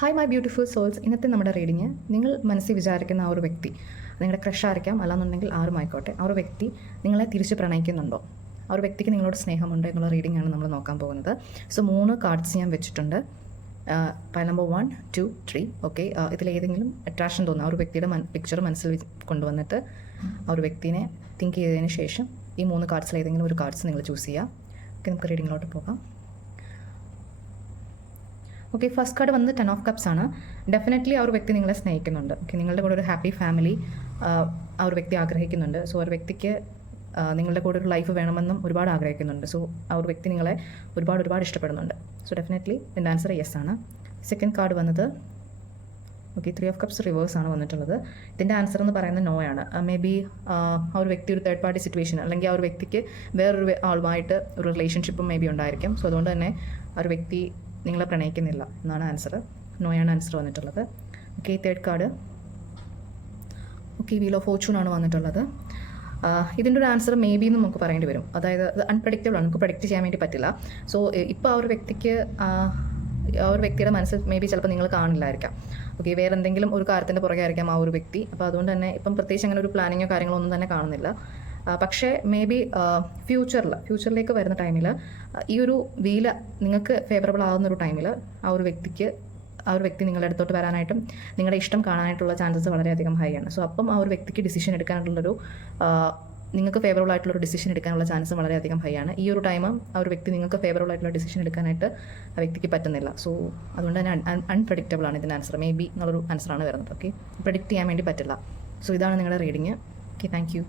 Hi my beautiful souls. ഇന്നത്തെ നമ്മുടെ reading, നിങ്ങൾ മനസ്സിൽ വിചാരിക്കുന്ന ആ ഒരു വ്യക്തി, നിങ്ങളുടെ ക്രഷായിരിക്കാം, അല്ലാന്നുണ്ടെങ്കിൽ ആരുമായിക്കോട്ടെ, ആ ഒരു വ്യക്തി നിങ്ങളെ തിരിച്ച് പ്രണയിക്കുന്നുണ്ടോ, ആ ഒരു വ്യക്തിക്ക് നിങ്ങളോട് സ്നേഹമുണ്ടോ എന്നുള്ള റീഡിംഗ് ആണ് നമ്മൾ നോക്കാൻ പോകുന്നത്. സോ 3 കാർഡ്സ് ഞാൻ വെച്ചിട്ടുണ്ട്. Pile number 1, 2, 3. ഓക്കെ, ഇതിലേതെങ്കിലും അട്രാക്ഷൻ തോന്നുന്ന ആ ഒരു വ്യക്തിയുടെ പിക്ചർ മനസ്സിൽ കൊണ്ടുവന്നിട്ട് ആ ഒരു വ്യക്തിനെ തിങ്ക് ചെയ്തതിന് ശേഷം ഈ 3 കാർഡ്സിൽ ഏതെങ്കിലും ഒരു കാർഡ്സ് നിങ്ങൾ ചൂസ് ചെയ്യുക. ഓക്കെ, നമുക്ക് റീഡിങ്ങിലോട്ട് പോകാം. ഓക്കെ, ഫസ്റ്റ് കാർഡ് വന്നത് 10 ഓഫ് കപ്സ് ആണ്. ഡെഫിനറ്റ്ലി ആ ഒരു വ്യക്തി നിങ്ങളെ സ്നേഹിക്കുന്നുണ്ട്. ഓക്കെ, നിങ്ങളുടെ കൂടെ ഒരു ഹാപ്പി ഫാമിലി ആ ഒരു വ്യക്തി ആഗ്രഹിക്കുന്നുണ്ട്. സോ ആ ഒരു വ്യക്തിക്ക് നിങ്ങളുടെ കൂടെ ഒരു ലൈഫ് വേണമെന്നും ഒരുപാട് ആഗ്രഹിക്കുന്നുണ്ട്. സോ ആ ഒരു വ്യക്തി നിങ്ങളെ ഒരുപാട് ഇഷ്ടപ്പെടുന്നുണ്ട്. സോ ഡെഫിനറ്റ്ലി എൻ്റെ ആൻസർ യെസ് ആണ്. സെക്കൻഡ് കാർഡ് വന്നത് ഓക്കെ 3 ഓഫ് കപ്സ് റിവേഴ്സ് ആണ് വന്നിട്ടുള്ളത്. ഇതിൻ്റെ ആൻസർ എന്ന് പറയുന്നത് നോ ആണ്. മേ ബി ആ ഒരു വ്യക്തി ഒരു തേർഡ് പാർട്ടി സിറ്റുവേഷൻ, അല്ലെങ്കിൽ ആ ഒരു വ്യക്തിക്ക് വേറൊരു ആളുമായിട്ട് ഒരു റിലേഷൻഷിപ്പും മേ ബി ഉണ്ടായിരിക്കും. സോ അതുകൊണ്ട് തന്നെ ആ ഒരു വ്യക്തി നിങ്ങളെ പ്രണയിക്കുന്നില്ല എന്നാണ് ആൻസർ. നോയാണ് ആൻസർ വന്നിട്ടുള്ളത്. Okay, third card okay wheel of Fortune ആണ് വന്നിട്ടുള്ളത്. ഇതിൻ്റെ ഒരു ആൻസർ മേ ബി എന്ന് നമുക്ക് പറയേണ്ടി വരും. അതായത് അത് അൺപ്രഡിക്റ്റബിൾ ആണ്, നമുക്ക് പ്രഡിക്റ്റ് ചെയ്യാൻ വേണ്ടി പറ്റില്ല. സോ ഇപ്പോൾ ആ ഒരു വ്യക്തിക്ക് ആ ഒരു വ്യക്തിയുടെ മനസ്സിൽ മേ ബി ചിലപ്പോൾ നിങ്ങൾ കാണില്ലായിരിക്കാം. ഓക്കെ, വേറെ എന്തെങ്കിലും ഒരു കാര്യത്തിൻ്റെ പുറകെ ആയിരിക്കാം ആ ഒരു വ്യക്തി. അപ്പോൾ അതുകൊണ്ട് തന്നെ ഇപ്പം പ്രത്യേകിച്ച് അങ്ങനെ ഒരു പ്ലാനിങ്ങോ കാര്യങ്ങളോ ഒന്നും തന്നെ കാണുന്നില്ല. പക്ഷേ മേ ബി ഫ്യൂച്ചറിലേക്ക് വരുന്ന ടൈമിൽ ഈ ഒരു വീല് നിങ്ങൾക്ക് ഫേവറബിൾ ആകുന്നൊരു ടൈമിൽ ആ ഒരു വ്യക്തി നിങ്ങളുടെ അടുത്തോട്ട് വരാനായിട്ടും നിങ്ങളുടെ ഇഷ്ടം കാണാനായിട്ടുള്ള ചാൻസസ് വളരെയധികം ഹൈ ആണ്. സോ അപ്പം ആ ഒരു വ്യക്തിക്ക് ഡിസിഷൻ എടുക്കാനുള്ളൊരു നിങ്ങൾക്ക് ഫേവറബിൾ ആയിട്ടുള്ളൊരു ഡിസിഷൻ എടുക്കാനുള്ള ചാൻസ് വളരെയധികം ഹൈ ആണ്. ഈ ഒരു ടൈം ആ ഒരു വ്യക്തി നിങ്ങൾക്ക് ഫേവറബിൾ ആയിട്ടുള്ള ഡിസിഷൻ എടുക്കാനായിട്ട് ആ വ്യക്തിക്ക് പറ്റുന്നില്ല. സോ അതുകൊണ്ട് തന്നെ അൺപ്രഡിക്റ്റബിൾ ആണ് ഇതിൻ്റെ ആൻസർ. മേ ബി എന്നുള്ളൊരു ആൻസറാണ് വരുന്നത്. ഓക്കെ, പ്രെഡിക്റ്റ് ചെയ്യാൻ വേണ്ടി പറ്റില്ല. സോ ഇതാണ് നിങ്ങളുടെ റീഡിങ്. Okay, thank you.